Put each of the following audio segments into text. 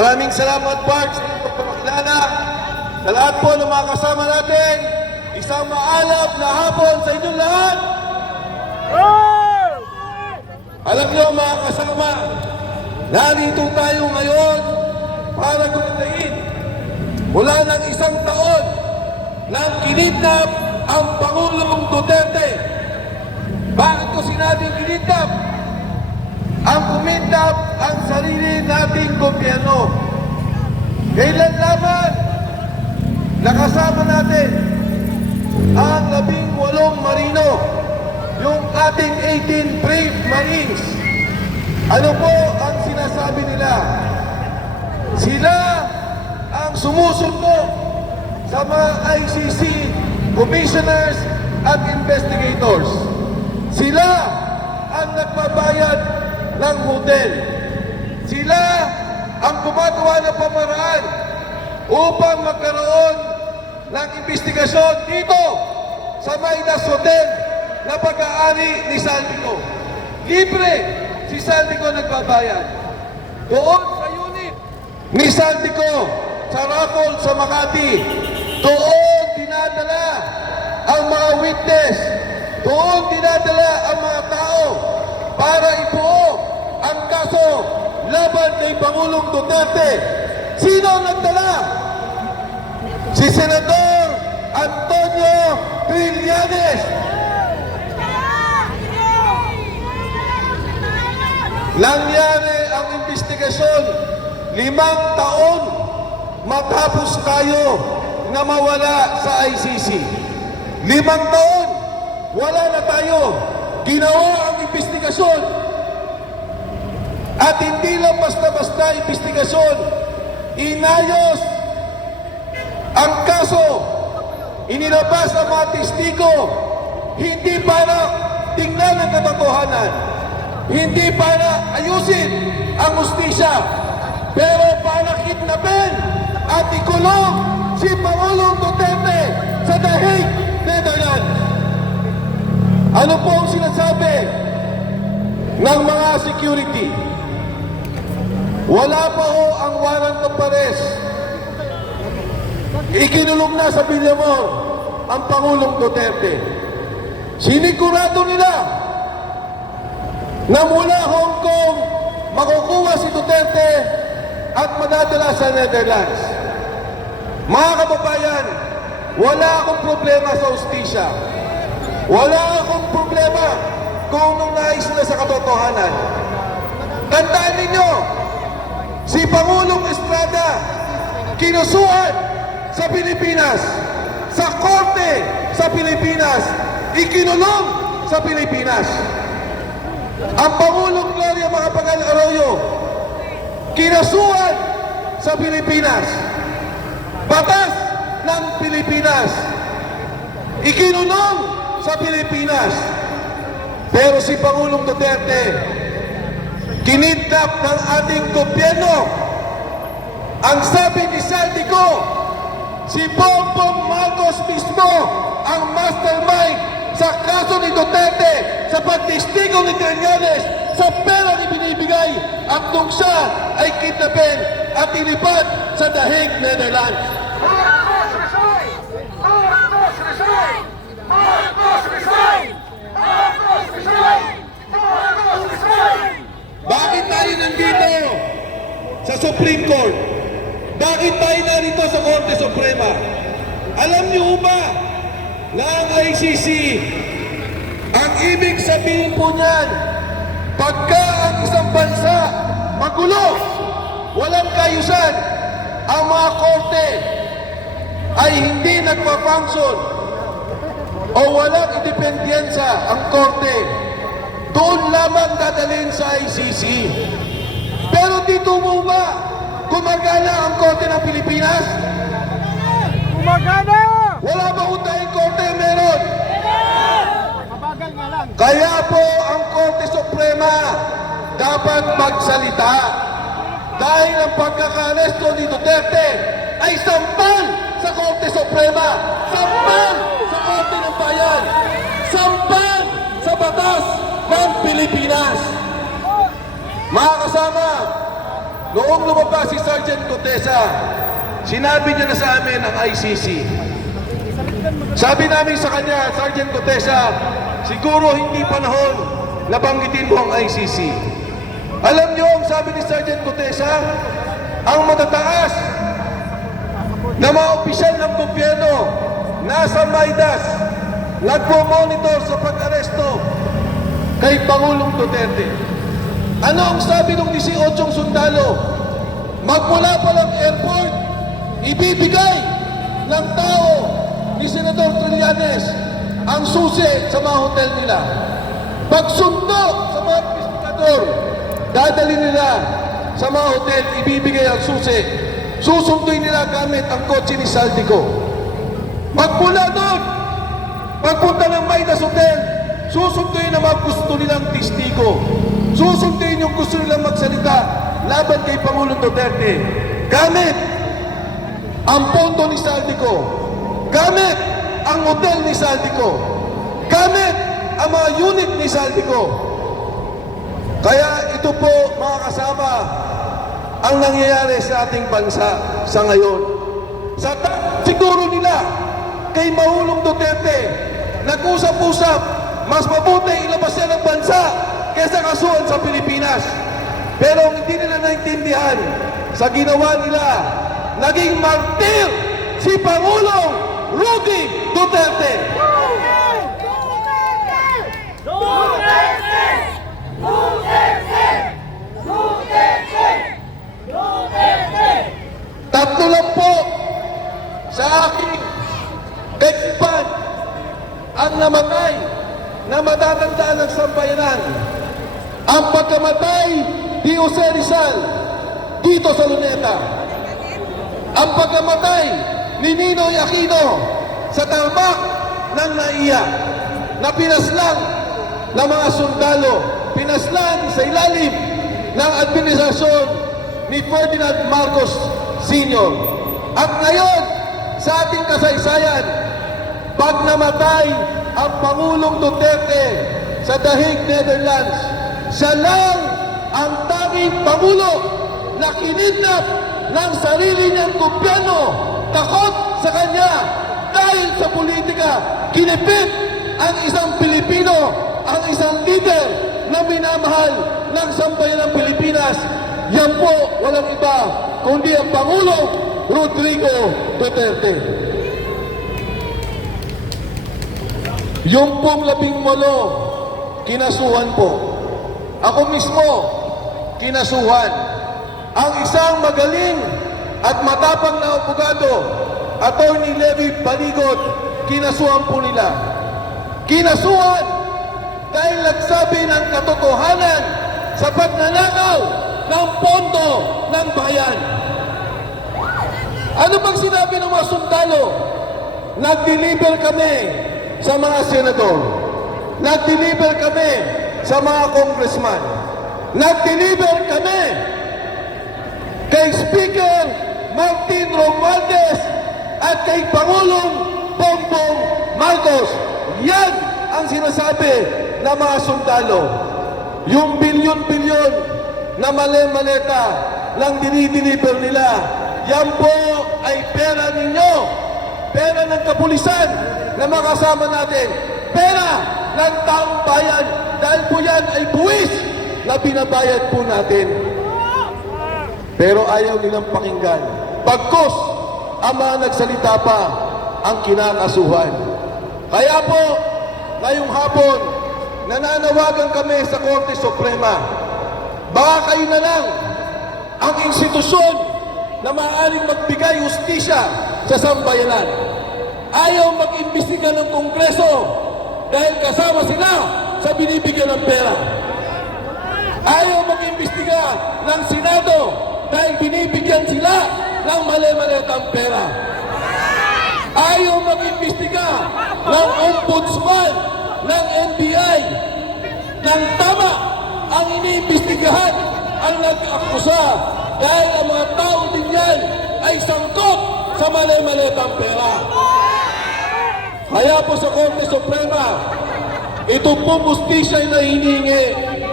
Maraming salamat, Park, sa inyong pagpapakilala. Sa lahat po ng mga kasama natin, isang maalab na hapon sa inyong lahat. Alam niyo mga kasama, narito tayo ngayon para gumatain mula ng isang taon nang kinidnap ang Pangulong Duterte. Bakit ko sinabing kinidnap? Ang kumidnap ang sarili nating gobyerno. Kailan lamang nakasama natin ang 18 marino, yung ating 18 brave Marines. Ano po ang sinasabi nila? Sila ang sumusundo sa mga ICC commissioners at investigators. Sila ang nagbabayad ng hotel. Sila ang gumagawa ng pamaraan upang magkaroon ng investigasyon dito sa Maydas Hotel na pag-aari ni Saldico. Libre si Saldico nagbabayad. Doon sa unit ni Saldico sa Raffles sa Makati, doon dinadala ang mga witness, doon dinadala ang mga tao para ibuo ang kaso laban kay Pangulong Duterte. Sino ang nagdala? Si Senador Antonio Trillanes. Nangyari ang investigasyon 5 taon matapos tayo na mawala sa ICC. 5 taon, wala na tayo. Ginawa ang investigasyon. At hindi lang basta-basta investigasyon. Inayos ang kaso. Inilabas ang mga testigo. Hindi para tingnan ang katotohanan. Hindi para ayusin ang hustisya. Pero para kidnapin at ikulong si Pangulong Duterte sa The Hague, Netherlands. Ano po ang sinasabi ng mga security? Wala pa ho ang warrant of arrest. Ikinulong na sa Villamor ang Pangulong Duterte. Sinigurado nila na mula Hong Kong makukuha si Duterte at madadala sa Netherlands. Mga kababayan, wala akong problema sa hustisya. Wala akong problema kung anong nais nila sa katotohanan. Tandaan ninyo, si Pangulong Estrada kinusuhan sa Pilipinas, sa korte sa Pilipinas, ikinulong sa Pilipinas. Ang Pangulong Gloria Macapagal Arroyo kinasuhan sa Pilipinas. Batas ng Pilipinas, ikinulong sa Pilipinas. Pero si Pangulong Duterte, kinidnap ng ating gobyerno. Ang sabi ni Saldico, si Bongbong Marcos mismo ang mastermind sa kaso ni Duterte sa pagtestigo ni Trillanes sa pera ni binibigay at nung siya ay kidnapin at ilipad sa The Hague, Netherlands. Marcos resign! Marcos resign! Marcos resign! Marcos resign! Marcos resign! Bakit tayo nandito sa Supreme Court? Bakit tayo narito sa Korte Suprema? Alam niyo ba na ang ICC, ang ibig sabihin po niyan, pagka ang isang bansa magulo, walang kaayusan, ang mga korte ay hindi nagpa-function o walang independensa ang korte, doon lamang dadalhin sa ICC. Pero dito mo ba gumagana ang korte ng Pilipinas? Gumagana! Wala ba kung tayong korte? Meron. Mabagal nga lang. Kaya po ang Korte Suprema dapat magsalita dahil ang pagkakaresto ni Duterte ay sampal sa Korte Suprema, sampal sa Korte ng Bayan, sampal sa batas ng Pilipinas. Mga kasama, noong lumabas si Sergeant Gutesa, sinabi niya na sa amin ang ICC. Sabi namin sa kanya, Sergeant Gutesa, siguro hindi panahon na banggitin mo ang ICC. Alam niyo ang sabi ni Sergeant Gutesa, ang matataas na mga opisyal ng gobyerno nasa Maidas, nagpo-monitor sa pag-aresto kay Pangulong Duterte. Ano ang sabi ng 18 sundalo? Magmula pa lang airport, ibibigay ng tao ni Senador Trillanes ang susi sa mga hotel nila. Pagsundo sa mga investigador, dadali nila sa mga hotel, ibibigay ang susi. Susunduin nila gamit ang kotse ni Saldico. Magmula doon, pagpunta ng Maidas Hotel, susunduin ang mga gusto nilang testigo. Susunduin yung gusto nilang magsalita laban kay Pangulong Duterte. Gamit ang pondo ni Saldico. Gamit ang hotel ni Saldico. Gamit ang mga unit ni Saldico. Kaya ito po, mga kasama, ang nangyayari sa ating bansa sa ngayon. Siguro nila kay Pangulong Duterte, nag-usap-usap, mas mabuti ilabas yan ang bansa kaysa kasuhan sa Pilipinas. Pero hindi nila naintindihan sa ginawa nila, naging martir si Pangulong Rudy Duterte. Tatlo lang po sa aking kaibigan ang namatay na matatandaan ng sambayanan. Ang pagkamatay ni Jose Rizal dito sa Luneta. Ang pagkamatay ni Ninoy Aquino sa tarmac ng NAIA na pinaslang ng mga sundalo, pinaslang sa ilalim ng administrasyon ni Ferdinand Marcos Sr. At ngayon, sa ating kasaysayan, pag namatay ang Pangulong Duterte sa Dahig, Netherlands, siya lang ang tanging Pangulo na kinidnap ng sarili niyang gobyerno. Takot sa kanya dahil sa politika, kinipit ang isang Pilipino, ang isang leader na minamahal ng sambayan ng Pilipinas. Yan po, walang iba, kundi ang Pangulong Rodrigo Duterte. Yung pong 18, kinasuhan po. Ako mismo, kinasuhan. Ang isang magaling at matapang na abogado, Attorney Levi Baligot, kinasuhan po nila. Kinasuhan dahil nagsabi ng katotohanan sa pagnanakaw ng pondo ng bayan. Ano bang sinabi ng mga sundalo? Nag-deliver kami sa mga senador. Nag-deliver kami sa mga congressman. Nag-deliver kami kay Speaker Martin Romualdez at kay Pangulong Bongbong Marcos. Yan ang sinasabi ng mga sundalo. Yung bilyon-bilyon na mali-maleta lang dinideliver nila, yan po ay pera ninyo. Pera ng kapulisan na makasama natin. Pera ng taong bayan. Dahil po yan ay buwis na binabayad po natin. Pero ayaw nilang pakinggan. Pagkos ang mga nagsalita pa ang kinakasuhan. Kaya po, ngayong hapon, nananawagan kami sa Korte Suprema. Baka kayo na lang ang institusyon na maaaring magbigay hustisya sa sambayanan. Ayaw mag-imbestiga ng Kongreso dahil kasama sila sa binibigyan ng pera. Ayaw mag-imbestiga ng Senado dahil binibigyan sila ng mali-malitang pera. Ayaw mag-imbestiga ng Ombudsman, ng NBI, ng tama ang iniimbestigahan ang nag-akusa dahil ang mga tao din yan ay sangkot sa mali-malitang pera. Kaya po sa Korte Suprema, ito po justisya na hinihingi,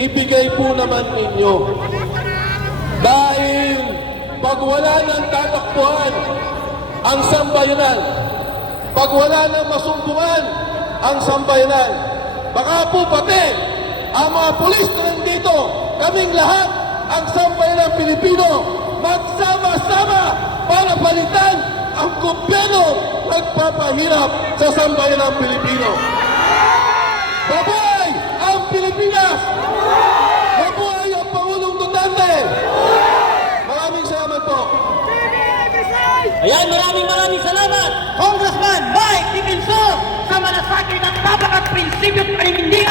ibigay po naman ninyo. Dahil pag wala ng tatakbuhan ang sambayanan, pag wala ng masumbungan ang sambayanan, baka po pati ang mga pulis na nandito, kaming lahat, ang sambayanang Pilipino, magsama-sama para palitan ang gobyerno nagpapahirap sa sambayanang Pilipino. Mabuhay ang Pilipinas! Mabuhay ang Pangulong Duterte! Maraming salamat po. Ayan, maraming salamat, Congressman Mike Dickinson, sa malasakit at tapak at prinsipyo at paninindigan